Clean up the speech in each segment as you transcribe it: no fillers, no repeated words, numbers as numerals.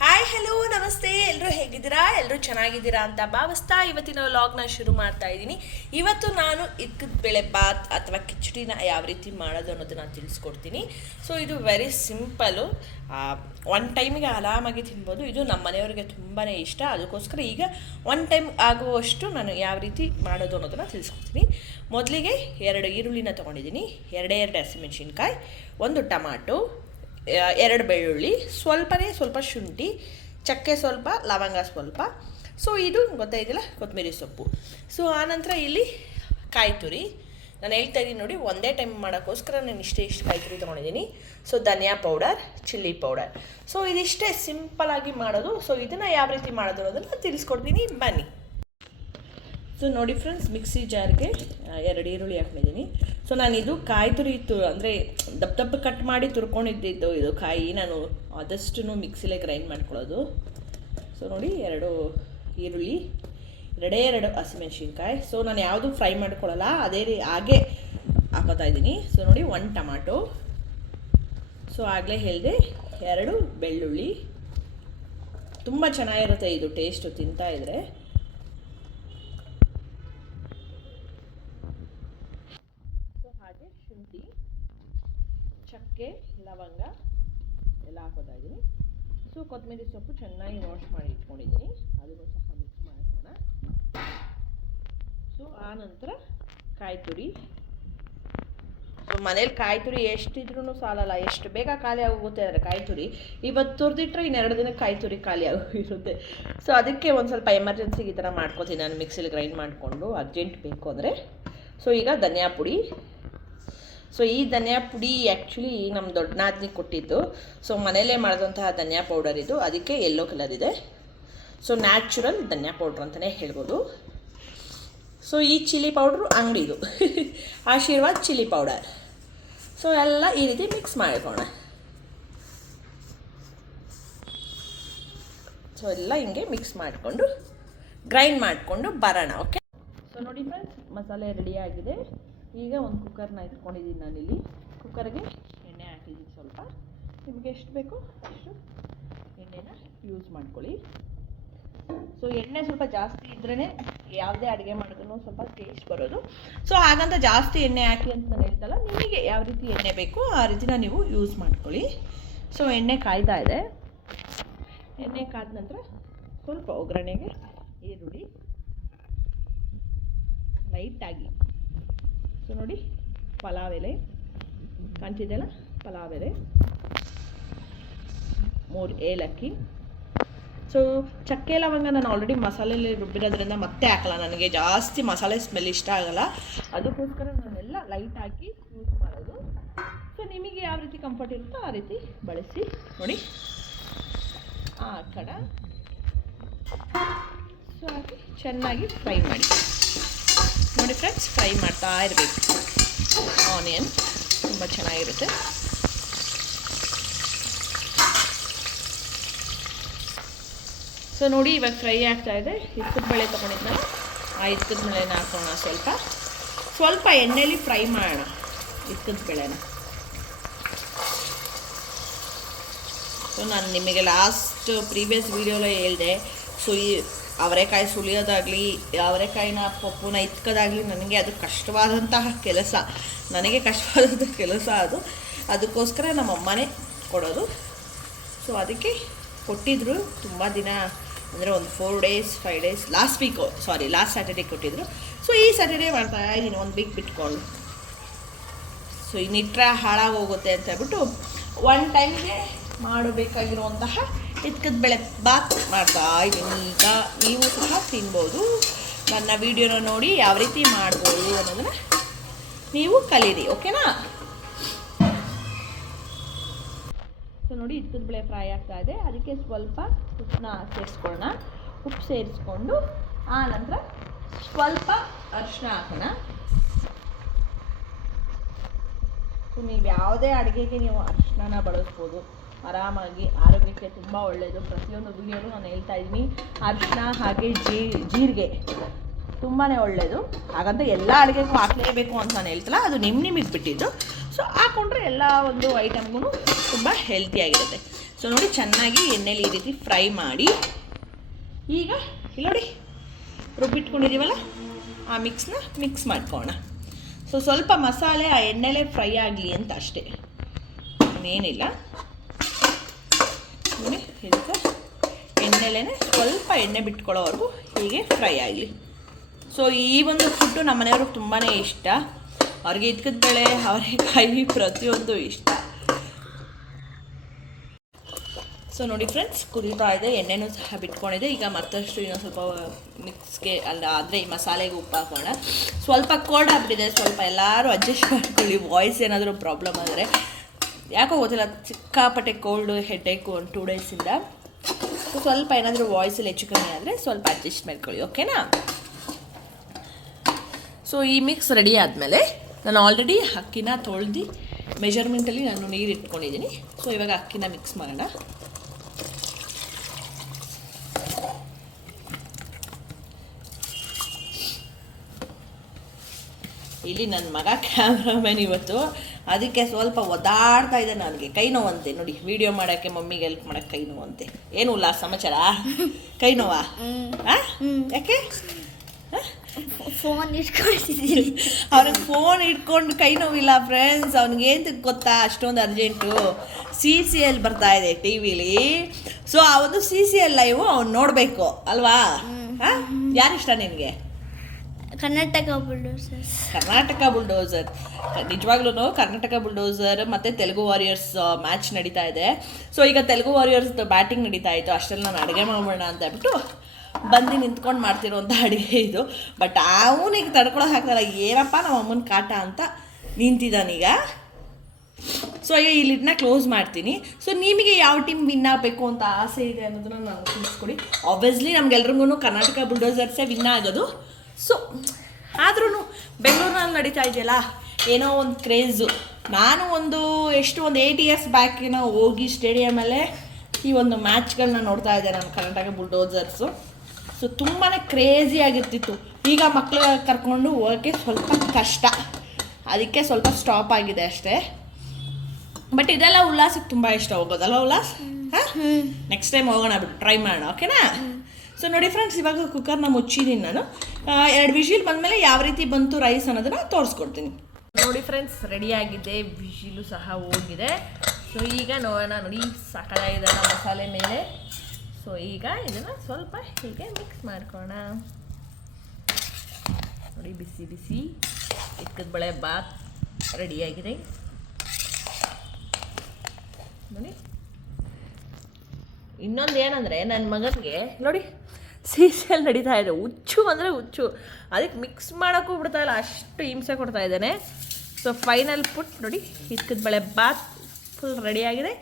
Hi hello ನಮಸ್ತೆ, ಎಲ್ಲರೂ ಹೇಗಿದ್ದೀರಾ? ಎಲ್ಲರೂ ಚೆನ್ನಾಗಿದ್ದೀರಾ ಅಂತ ಭಾವಿಸ್ತಾ ಇವತ್ತಿನ ವ್ಲಾಗ್ನ ಶುರು ಮಾಡ್ತಾ ಇದ್ದೀನಿ. ಇವತ್ತು ನಾನು ಇಕ್ಕದ ಬೇಳೆ ಬಾತ್ ಅಥವಾ ಕಿಚಡಿನ ಯಾವ ರೀತಿ ಮಾಡೋದು ಅನ್ನೋದನ್ನ ತಿಳಿಸ್ಕೊಡ್ತೀನಿ. ಸೊ ಇದು ವೆರಿ ಸಿಂಪಲ್ಲು, ಒನ್ ಟೈಮಿಗೆ ಆರಾಮಾಗಿ ತಿನ್ಬೋದು. ಇದು ನಮ್ಮ ಮನೆಯವ್ರಿಗೆ ತುಂಬಾ ಇಷ್ಟ. ಅದಕ್ಕೋಸ್ಕರ ಈಗ ಒನ್ ಟೈಮ್ ಆಗುವಷ್ಟು ನಾನು ಯಾವ ರೀತಿ ಮಾಡೋದು ಅನ್ನೋದನ್ನು ತಿಳಿಸ್ಕೊಡ್ತೀನಿ. ಮೊದಲಿಗೆ 2 ಈರುಳ್ಳಿನ ತೊಗೊಂಡಿದ್ದೀನಿ, ಎರಡೇ 2 ಹಸಿಮೆಣಸಿನ್ಕಾಯಿ, 1 ಟಮಾಟೊ, 2 ಬೆಳ್ಳುಳ್ಳಿ, ಸ್ವಲ್ಪ ಶುಂಠಿ, ಚಕ್ಕೆ ಸ್ವಲ್ಪ, ಲವಂಗ ಸ್ವಲ್ಪ. ಸೊ ಇದು ಗೊತ್ತಾಯಿಲ್ಲ, ಕೊತ್ತಂಬರಿ ಸೊಪ್ಪು. ಸೊ ಆನಂತರ ಇಲ್ಲಿ ಕಾಯಿ ತುರಿ. ನಾನು ಹೇಳ್ತಾ ಇದ್ದೀನಿ ನೋಡಿ, ಒಂದೇ ಟೈಮ್ ಮಾಡೋಕ್ಕೋಸ್ಕರ ನಾನು ಇಷ್ಟು ಕಾಯಿ ತುರಿ ತೊಗೊಂಡಿದ್ದೀನಿ. ಸೊ ಧನಿಯಾ ಪೌಡರ್, ಚಿಲ್ಲಿ ಪೌಡರ್. ಸೊ ಇದಿಷ್ಟೇ ಸಿಂಪಲ್ಲಾಗಿ ಮಾಡೋದು. ಸೊ ಇದನ್ನು ಯಾವ ರೀತಿ ಮಾಡೋದು ಅನ್ನೋದನ್ನು ತಿಳಿಸ್ಕೊಡ್ತೀನಿ, ಬನ್ನಿ. ಸೊ ನೋಡಿ ಫ್ರೆಂಡ್ಸ್, ಮಿಕ್ಸಿ ಜಾರ್ಗೆ 2 ಈರುಳ್ಳಿ ಹಾಕೊಂಡಿದ್ದೀನಿ. ಸೊ ನಾನಿದು ಕಾಯಿ ತುರಿ ಇತ್ತು ಅಂದರೆ ದಪ್ಪ ಕಟ್ ಮಾಡಿ ತುರ್ಕೊಂಡಿದ್ದಿದ್ದು. ಇದು ಕಾಯಿ ನಾನು ಆದಷ್ಟು ಮಿಕ್ಸಿಲೇ ಗ್ರೈಂಡ್ ಮಾಡ್ಕೊಳ್ಳೋದು. ಸೊ ನೋಡಿ, 2 ಈರುಳ್ಳಿ, 2 ಹಸಿಮೆಣ್ಸಿನ್ಕಾಯಿ. ಸೊ ನಾನು ಯಾವುದು ಫ್ರೈ ಮಾಡ್ಕೊಳ್ಳಲ್ಲ, ಹಾಗೆ ಹಾಕೋತಾ ಇದ್ದೀನಿ. ಸೊ ನೋಡಿ, 1 ಟಮಾಟೊ. ಸೊ ಆಗಲೇ ಹೇಳಿದೆ, 2 ಬೆಳ್ಳುಳ್ಳಿ. ತುಂಬ ಚೆನ್ನಾಗಿರುತ್ತೆ ಇದು ಟೇಸ್ಟು ತಿಂತಾಯಿದ್ರೆ. ಶುಂಠಿ, ಚಕ್ಕೆ, ಲವಂಗ ಎಲ್ಲ ಹಾಕೋತಾ ಇದ್ದೀನಿ. ಸೊ ಕೊತ್ತಂಬರಿ ಸೊಪ್ಪು ಚೆನ್ನಾಗಿ ವಾಶ್ ಮಾಡಿ ಇಟ್ಕೊಂಡಿದ್ದೀನಿ, ಅದನ್ನು ಸಹ ಮಿಕ್ಸ್ ಮಾಡ್ಕೋಣ. ಸೊ ಆನಂತರ ಕಾಯಿ ತುರಿ. ಸೊ ಮನೇಲಿ ಕಾಯಿ ತುರಿ ಎಷ್ಟಿದ್ರೂ ಸಾಲಲ್ಲ, ಎಷ್ಟು ಬೇಗ ಖಾಲಿ ಆಗೋಗುತ್ತೆ. ಅಂದರೆ ಕಾಯಿ ತುರಿ ಇವತ್ತು ತುರಿದಿಟ್ರೆ ಇನ್ನು 2 ದಿನಕ್ಕೆ ಕಾಯಿ ತುರಿ ಖಾಲಿ ಆಗೋಗಿರುತ್ತೆ. ಸೊ ಅದಕ್ಕೆ ಒಂದು ಸ್ವಲ್ಪ ಎಮರ್ಜೆನ್ಸಿಗೆ ಈ ಥರ ಮಾಡ್ಕೋತೀನಿ ನಾನು, ಮಿಕ್ಸಿಲಿ ಗ್ರೈಂಡ್ ಮಾಡಿಕೊಂಡು ಅರ್ಜೆಂಟ್ ಬೇಕು ಅಂದರೆ. ಸೊ ಈಗ ಧನಿಯಾ ಪುಡಿ. ಸೊ ಈ ಧನಿಯಾ ಪುಡಿ ಆ್ಯಕ್ಚುಲಿ ನಮ್ಮ ದೊಡ್ಡ ನಾದಿನಿ ಕೊಟ್ಟಿದ್ದು. ಸೊ ಮನೇಲೇ ಮಾಡಿದಂತಹ ಧನಿಯಾ ಪೌಡರ್ ಇದು, ಅದಕ್ಕೆ ಯೆಲ್ಲೋ ಕಲರ್ ಇದೆ. ಸೊ ನ್ಯಾಚುರಲ್ ಧನಿಯಾ ಪೌಡ್ರ್ ಅಂತಲೇ ಹೇಳ್ಬೋದು. ಸೊ ಈ ಚಿಲ್ಲಿ ಪೌಡ್ರು ಅಂಗಡಿದು ಆಶೀರ್ವಾದ್ ಚಿಲ್ಲಿ ಪೌಡರ್. ಸೊ ಎಲ್ಲ ಈ ರೀತಿ ಮಿಕ್ಸ್ ಮಾಡ್ಕೋಣ. ಸೊ ಎಲ್ಲ ಹಿಂಗೆ ಮಿಕ್ಸ್ ಮಾಡಿಕೊಂಡು ಗ್ರೈಂಡ್ ಮಾಡಿಕೊಂಡು ಬರೋಣ. ಓಕೆ. ಸೊ ನೋಡಿ ಫ್ರೆಂಡ್ಸ್, ಮಸಾಲೆ ರೆಡಿಯಾಗಿದೆ. ಈಗ ಒಂದು ಕುಕ್ಕರ್ನ ಇಟ್ಕೊಂಡಿದ್ದೀನಿ ನಾನಿಲ್ಲಿ. ಕುಕ್ಕರ್ಗೆ ಎಣ್ಣೆ ಹಾಕಿದ್ದೀನಿ ಸ್ವಲ್ಪ. ನಿಮಗೆ ಎಷ್ಟು ಬೇಕೋ ಅಷ್ಟು ಎಣ್ಣೆನ ಯೂಸ್ ಮಾಡ್ಕೊಳ್ಳಿ. ಸೊ ಎಣ್ಣೆ ಸ್ವಲ್ಪ ಜಾಸ್ತಿ ಇದ್ರೇ ಯಾವುದೇ ಅಡುಗೆ ಮಾಡಿದ್ರೂ ಸ್ವಲ್ಪ ಟೇಸ್ಟ್ ಬರೋದು. ಸೊ ಹಾಗಂತ ಜಾಸ್ತಿ ಎಣ್ಣೆ ಹಾಕಿ ಅಂತ ನಾನು ಹೇಳ್ತಲ್ಲ, ನಿಮಗೆ ಯಾವ ರೀತಿ ಎಣ್ಣೆ ಬೇಕೋ ಆ ರೀತಿನ ನೀವು ಯೂಸ್ ಮಾಡ್ಕೊಳ್ಳಿ. ಸೊ ಎಣ್ಣೆ ಕಾಯ್ತಾ ಇದೆ. ಎಣ್ಣೆ ಕಾದ ನಂತರ ಸ್ವಲ್ಪ ಒಗ್ಗರಣೆಗೆ ಈರುಳ್ಳಿ ಲೈಟಾಗಿ. ಸೊ ನೋಡಿ, ಪಲಾವ್ ಎಲೆ ಕಾಣ್ತಿದೆಯಲ್ಲ, ಪಲಾವ್ ಎಲೆ, 3 ಏಲಕ್ಕಿ. ಸೊ ಚಕ್ಕೆ ಲವಂಗ ನಾನು ಆಲ್ರೆಡಿ ಮಸಾಲೆಯಲ್ಲಿ ರುಬ್ಬಿರೋದ್ರಿಂದ ಮತ್ತೆ ಹಾಕಲ್ಲ, ನನಗೆ ಜಾಸ್ತಿ ಮಸಾಲೆ ಸ್ಮೆಲ್ ಇಷ್ಟ ಆಗಲ್ಲ. ಅದಕ್ಕೋಸ್ಕರ ನಾನೆಲ್ಲ ಲೈಟ್ ಹಾಕಿ ಯೂಸ್ ಮಾಡೋದು. ಸೊ ನಿಮಗೆ ಯಾವ ರೀತಿ ಕಂಫರ್ಟ್ ಇರುತ್ತೋ ಆ ರೀತಿ ಬಳಸಿ. ನೋಡಿ, ಆ ಕಡೆ ಸೊ ಹಾಕಿ ಚೆನ್ನಾಗಿ ಫ್ರೈ ಮಾಡಿ. ನೋಡಿ ಫ್ರೆಂಡ್ಸ್, ಫ್ರೈ ಮಾಡ್ತಾ ಇರಬೇಕು. ಆನಿಯನ್ ತುಂಬ ಚೆನ್ನಾಗಿರುತ್ತೆ. ಸೊ ನೋಡಿ, ಇವಾಗ ಫ್ರೈ ಆಗ್ತಾಯಿದೆ. ಇಕ್ಕದ ಬೇಳೆ ತೊಗೊಂಡಿದ್ನಲ್ಲ, ಆ ಇಕ್ಕದ ಬೇಳೆನ ಹಾಕೋಣ. ಸ್ವಲ್ಪ ಎಣ್ಣೆಲಿ ಫ್ರೈ ಮಾಡೋಣ ಇಕ್ಕದ ಬೇಳೆನ. ಸೊ ನಾನು ನಿಮಗೆ ಲಾಸ್ಟ್ ಪ್ರೀವಿಯಸ್ ವೀಡಿಯೋలో ಹೇಳಿದೆ. ಸೊ ಈ ಅವರೆಕಾಯಿ ಸುಲಿಯೋದಾಗಲಿ, ಅವರೆಕಾಯಿನ ಪಪ್ಪುನ ಇತ್ಕೋದಾಗಲಿ ನನಗೆ ಅದು ಕಷ್ಟವಾದಂತಹ ಕೆಲಸ. ಅದು. ಅದಕ್ಕೋಸ್ಕರ ನಮ್ಮ ಅಮ್ಮನೇ ಕೊಡೋದು. ಸೊ ಅದಕ್ಕೆ ಕೊಟ್ಟಿದ್ದರು ತುಂಬ ದಿನ, ಅಂದರೆ ಒಂದು 4 days 5 days, ಲಾಸ್ಟ್ ಸ್ಯಾಟರ್ಡೇ ಕೊಟ್ಟಿದ್ದರು. ಸೊ ಈ ಸ್ಯಾಟರ್ಡೇ ಮಾಡ್ತಾಯಿದ್ದೀನಿ, 1 ವೀಕ್ ಬಿಟ್ಕೊಂಡು. ಸೊ ಇನ್ನಿಟ್ರೆ ಹಾಳಾಗೋಗುತ್ತೆ ಅಂತ ಹೇಳ್ಬಿಟ್ಟು ಒನ್ ಟೈಮ್ಗೆ ಮಾಡಬೇಕಾಗಿರುವಂತಹ ಇಕ್ಕದ ಬೇಳೆ ಬಾತ್ ಮಾಡ್ತಾ ಇದ್ದೀನಿ. ಈಗ ನೀವು ಸಹ ತಿನ್ಬೋದು. ನನ್ನ ವಿಡಿಯೋನ ನೋಡಿ ಯಾವ ರೀತಿ ಮಾಡ್ಬೋದು ಅನ್ನೋದನ್ನು ನೀವು ಕಲೀರಿ, ಓಕೆನಾ? ಸೊ ನೋಡಿ, ಇಕ್ಕದ ಬೇಳೆ ಫ್ರೈ ಆಗ್ತಾ ಇದೆ. ಅದಕ್ಕೆ ಸ್ವಲ್ಪ ಉಪ್ಪನ್ನ ಸೇರಿಸ್ಕೊಳ್ಳೋಣ. ಉಪ್ಪು ಸೇರಿಸ್ಕೊಂಡು ಆ ನಂತರ ಸ್ವಲ್ಪ ಅರಿಶಿನ ಹಾಕೋಣ. ಸೊ ನೀವು ಯಾವುದೇ ಅಡುಗೆಗೆ ನೀವು ಅರಿಶಿನ ಬಳಸ್ಬೋದು ಆರಾಮಾಗಿ. ಆರೋಗ್ಯಕ್ಕೆ ತುಂಬ ಒಳ್ಳೆಯದು. ಪ್ರತಿಯೊಂದು ವಿಡಿಯೋನು ನಾನು ಹೇಳ್ತಾ ಇದ್ದೀನಿ. ಅರಿಶಿನ ಹಾಗೆ ಜೀರಿಗೆ ತುಂಬಾ ಒಳ್ಳೆಯದು. ಹಾಗಂತ ಎಲ್ಲ ಅಡುಗೆಗೂ ಹಾಕಲೇಬೇಕು ಅಂತ ನಾನು ಹೇಳ್ತಿಲ್ಲ, ಅದು ನಿಮಗೆ ಬಿಟ್ಟಿದ್ದು. ಸೊ ಹಾಕ್ಕೊಂಡ್ರೆ ಎಲ್ಲ ಒಂದು ಐಟಮ್ಗೂ ತುಂಬ ಹೆಲ್ತಿಯಾಗಿರುತ್ತೆ. ಸೊ ನೋಡಿ, ಚೆನ್ನಾಗಿ ಎಣ್ಣೆಲಿ ಈ ರೀತಿ ಫ್ರೈ ಮಾಡಿ, ಈಗ ಇಲ್ಲಿ ನೋಡಿ ರುಬ್ಬಿಟ್ಕೊಂಡಿದ್ದೀವಲ್ಲ ಆ ಮಿಕ್ಸ್ ಮಾಡ್ಕೊಳ್ಳೋಣ. ಸೊ ಸ್ವಲ್ಪ ಮಸಾಲೆ ಆ ಎಣ್ಣೆಲೇ ಫ್ರೈ ಆಗಲಿ ಅಂತ ಅಷ್ಟೇ, ಇನ್ನೇನಿಲ್ಲ. ನೋಡಿ, ಇದಕ್ಕೆ ಎಣ್ಣೆಲೇ ಸ್ವಲ್ಪ ಎಣ್ಣೆ ಬಿಟ್ಕೊಳ್ಳೋವರೆಗೂ ಹೀಗೆ ಫ್ರೈ ಆಗಲಿ. ಸೊ ಈ ಒಂದು ಫುಡ್ಡು ನಮ್ಮ ಮನೆಯವ್ರಿಗೆ ತುಂಬಾ ಇಷ್ಟ. ಅವ್ರಿಗೆ ಇದ್ಕದ ಬೇಳೆ, ಅವರೆಕಾಯಿ ಪ್ರತಿಯೊಂದು ಇಷ್ಟ. ಸೊ ನೋಡಿ ಫ್ರೆಂಡ್ಸ್, ಕುದೀತಾ ಇದೆ, ಎಣ್ಣೆನೂ ಸಹ ಬಿಟ್ಕೊಂಡಿದೆ. ಈಗ ಮತ್ತಷ್ಟು ಇನ್ನೊಂದು ಸ್ವಲ್ಪ ಮಿಕ್ಸ್ಗೆ ಅಂದರೆ ಈ ಮಸಾಲೆಗೆ ಉಪ್ಪು ಹಾಕೋಣ. ಸ್ವಲ್ಪ ಕೋಲ್ಡ್ ಆಗಿಬಿಟ್ಟಿದೆ, ಸ್ವಲ್ಪ ಎಲ್ಲರೂ ಅಡ್ಜಸ್ಟ್ ಮಾಡ್ಕೊಳ್ಳಿ. ವಾಯ್ಸ್ ಏನಾದರೂ ಪ್ರಾಬ್ಲಮ್ ಆದರೆ, ಯಾಕೋ ಗೊತ್ತಿಲ್ಲ, ಸಿಕ್ಕಾಪಟ್ಟೆ ಕೋಲ್ಡು ಹೆಡ್ಡೇಕು ಒಂದು 2 ಡೇಸಿಂದ. ಸೊ ಸ್ವಲ್ಪ ಏನಾದರೂ ವಾಯ್ಸಲ್ಲಿ ಹೆಚ್ಚು ಕಮ್ಮಿ ಆದರೆ ಸ್ವಲ್ಪ ಅಡ್ಜಸ್ಟ್ ಮಾಡ್ಕೊಳ್ಳಿ, ಓಕೆನಾ? ಸೊ ಈ ಮಿಕ್ಸ್ ರೆಡಿ ಆದಮೇಲೆ ನಾನು ಆಲ್ರೆಡಿ ಅಕ್ಕಿನ ತೊಳೆದು ಮೆಜರ್ಮೆಂಟಲ್ಲಿ ನಾನು ನೀರು ಇಟ್ಕೊಂಡಿದ್ದೀನಿ. ಸೊ ಇವಾಗ ಅಕ್ಕಿನ ಮಿಕ್ಸ್ ಮಾಡೋಣ. ಇಲ್ಲಿ ನನ್ನ ಮಗ ಕ್ಯಾಮ್ರಾಮನ್ ಇವತ್ತು, ಅದಕ್ಕೆ ಸ್ವಲ್ಪ ಒದಾಡ್ತಾ ಇದೆ. ನನಗೆ ಕೈ ನೋವಂತೆ ನೋಡಿ, ವಿಡಿಯೋ ಮಾಡೋಕ್ಕೆ ಮಮ್ಮಿಗೆ ಹೆಲ್ಪ್ ಮಾಡೋಕ್ಕೆ ಕೈ ನೋವಂತೆ. ಏನು ಇಲ್ಲ ಸಮಾಚಾರ, ಕೈ ನೋವಾ? ಯಾಕೆ? ಫೋನ್ ಇಟ್ಕೊಳ್ತಿದ್ದೀನಿ. ಅವ್ನಿಗೆ ಫೋನ್ ಇಟ್ಕೊಂಡು ಕೈ ನೋವಿಲ್ಲ ಫ್ರೆಂಡ್ಸ್. ಅವ್ನಿಗೇನು ಗೊತ್ತಾ, ಅಷ್ಟೊಂದು ಅರ್ಜೆಂಟು CCL ಬರ್ತಾ ಇದೆ TV-ಲಿ. ಸೊ ಆ ಒಂದು CCL ಲೈವ್ ಅವ್ನು ನೋಡಬೇಕು ಅಲ್ವಾ? ಯಾರಿಷ್ಟ ನಿನಗೆ? ಕರ್ನಾಟಕ ಬುಲ್ಡೋಸರ್. ಕರ್ನಾಟಕ ಬುಲ್ಡೋಸರ್, ನಿಜವಾಗ್ಲೂ ಕರ್ನಾಟಕ ಬುಲ್ಡೋಸರ್ ಮತ್ತು ತೆಲುಗು ವಾರಿಯರ್ಸ್ ಮ್ಯಾಚ್ ನಡೀತಾ ಇದೆ. ಸೊ ಈಗ ತೆಲುಗು ವಾರಿಯರ್ಸ್ ಬ್ಯಾಟಿಂಗ್ ನಡೀತಾ ಇತ್ತು. ಅಷ್ಟರಲ್ಲಿ ನಾನು ಅಡುಗೆ ಮಾಡೋಣ ಅಂತ ಹೇಳ್ಬಿಟ್ಟು ಬಂದು ನಿಂತ್ಕೊಂಡು ಮಾಡ್ತಿರೋಂಥ ಅಡುಗೆ ಇದು. ಬಟ್ ಅವನಿಗೆ ತಡ್ಕೊಳಕ್ಕೆ ಆಗ್ತಾಯಿಲ್ಲ, ಏನಪ್ಪ ನಮ್ಮ ಅಮ್ಮನ ಕಾಟ ಅಂತ ನಿಂತಿದ್ದಾನೀಗ. ಸೊ ಈಗ ಈ ಲಿಡ್ನ ಕ್ಲೋಸ್ ಮಾಡ್ತೀನಿ. ಸೊ ನಿಮಗೆ ಯಾವ ಟೀಮ್ ವಿನ್ ಆಗಬೇಕು ಅಂತ ಆಸೆ ಇದೆ ಅನ್ನೋದನ್ನ ನಾನು ತಿಳಿಸ್ಕೊಡಿ. ಆಬ್ವಿಯಸ್ಲಿ ನಮ್ಗೆಲ್ರಿಗೂ ಕರ್ನಾಟಕ ಬುಲ್ಡೋಸರ್ಸೇ ವಿನ್ ಆಗೋದು. ಸೊ ಆದ್ರೂ ಬೆಂಗಳೂರಿನಲ್ಲಿ ನಡೀತಾ ಇದೆಯಲ್ಲ, ಏನೋ ಒಂದು ಕ್ರೇಜು. ನಾನು ಒಂದು 8 ಇಯರ್ಸ್ ಬ್ಯಾಕ್ ಏನೋ ಹೋಗಿ ಸ್ಟೇಡಿಯಮಲ್ಲೇ ಈ ಒಂದು ಮ್ಯಾಚ್ಗಳನ್ನ ನೋಡ್ತಾ ಇದ್ದೆ ನಾನು, ಕರ್ನಾಟಕ ಬುಲ್ಡೋಸರ್ಸು. ಸೊ ತುಂಬಾ ಕ್ರೇಜಿಯಾಗಿರ್ತಿತ್ತು. ಈಗ ಮಕ್ಕಳು ಕರ್ಕೊಂಡು ಹೋಗೋಕ್ಕೆ ಸ್ವಲ್ಪ ಕಷ್ಟ, ಅದಕ್ಕೆ ಸ್ವಲ್ಪ ಸ್ಟಾಪ್ ಆಗಿದೆ ಅಷ್ಟೇ. ಬಟ್ ಇದೆಲ್ಲ ಉಲ್ಲಾಸಕ್ಕೆ ತುಂಬ ಇಷ್ಟ ಹೋಗೋದಲ್ಲ ಉಲ್ಲಾಸ್? ನೆಕ್ಸ್ಟ್ ಟೈಮ್ ಹೋಗೋಣ, ಬಿಟ್ಟು ಟ್ರೈ ಮಾಡೋಣ, ಓಕೆನಾ? ಸೊ ನೋಡಿ ಫ್ರೆಂಡ್ಸ್, ಇವಾಗ ಕುಕ್ಕರ್ನ ಮುಚ್ಚಿದ್ದೀನಿ ನಾನು. 2 ವಿಷಿಲ್ ಬಂದಮೇಲೆ ಯಾವ ರೀತಿ ಬಂತು ರೈಸ್ ಅನ್ನೋದನ್ನು ತೋರಿಸ್ಕೊಡ್ತೀನಿ. ನೋಡಿ ಫ್ರೆಂಡ್ಸ್, ರೆಡಿಯಾಗಿದೆ, ವಿಷಿಲು ಸಹ ಹೋಗಿದೆ. ಸೊ ಈಗ ನೋಡೋಣ. ನೋಡಿ ಸಾಕಾಗಿದೆಲ್ಲ ಮಸಾಲೆ ಮೇಲೆ. ಸೊ ಈಗ ಇದನ್ನು ಸ್ವಲ್ಪ ಹೀಗೆ ಮಿಕ್ಸ್ ಮಾಡ್ಕೋಣ. ನೋಡಿ, ಬಿಸಿ ಬಿಸಿ ಇಕ್ಕದ ಬೇಳೆ ಬಾತ್ ರೆಡಿಯಾಗಿದೆ. ನೋಡಿ, ಇನ್ನೊಂದು ಏನಂದರೆ ನನ್ನ ಮಗನಿಗೆ ನೋಡಿ CCL ನಡೀತಾ ಇದೆ, ಹುಚ್ಚು ಅಂದರೆ ಹುಚ್ಚು. ಅದಕ್ಕೆ ಮಿಕ್ಸ್ ಮಾಡೋಕ್ಕೂ ಬಿಡ್ತಾ ಇಲ್ಲ, ಅಷ್ಟು ಹಿಂಸೆ ಕೊಡ್ತಾ ಇದ್ದಾನೆ. ಸೊ ಫೈನಲ್ ಪುಟ್ ನೋಡಿ, ಇಕ್ಕದ ಬೇಳೆ ಬಾತ್ ಫುಲ್ ರೆಡಿಯಾಗಿದೆ.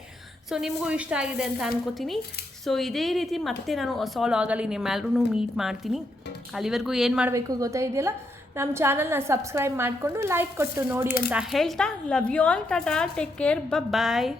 ಸೊ ನಿಮಗೂ ಇಷ್ಟ ಆಗಿದೆ ಅಂತ ಅನ್ಕೋತೀನಿ. ಸೊ ಇದೇ ರೀತಿ ಮತ್ತೆ ನಾನು ಹೊಸ ವ್ಲಾಗಲ್ಲಿ ನಿಮ್ಮೆಲ್ಲರೂ ಮೀಟ್ ಮಾಡ್ತೀನಿ. ಅಲ್ಲಿವರೆಗೂ ಏನು ಮಾಡಬೇಕು ಗೊತ್ತಾಯಿದೆಯಲ್ಲ, ನಮ್ಮ ಚಾನಲ್ನ ಸಬ್ಸ್ಕ್ರೈಬ್ ಮಾಡಿಕೊಂಡು ಲೈಕ್ ಕೊಟ್ಟು ನೋಡಿ ಅಂತ ಹೇಳ್ತಾ, love you all, tata, take care, bye.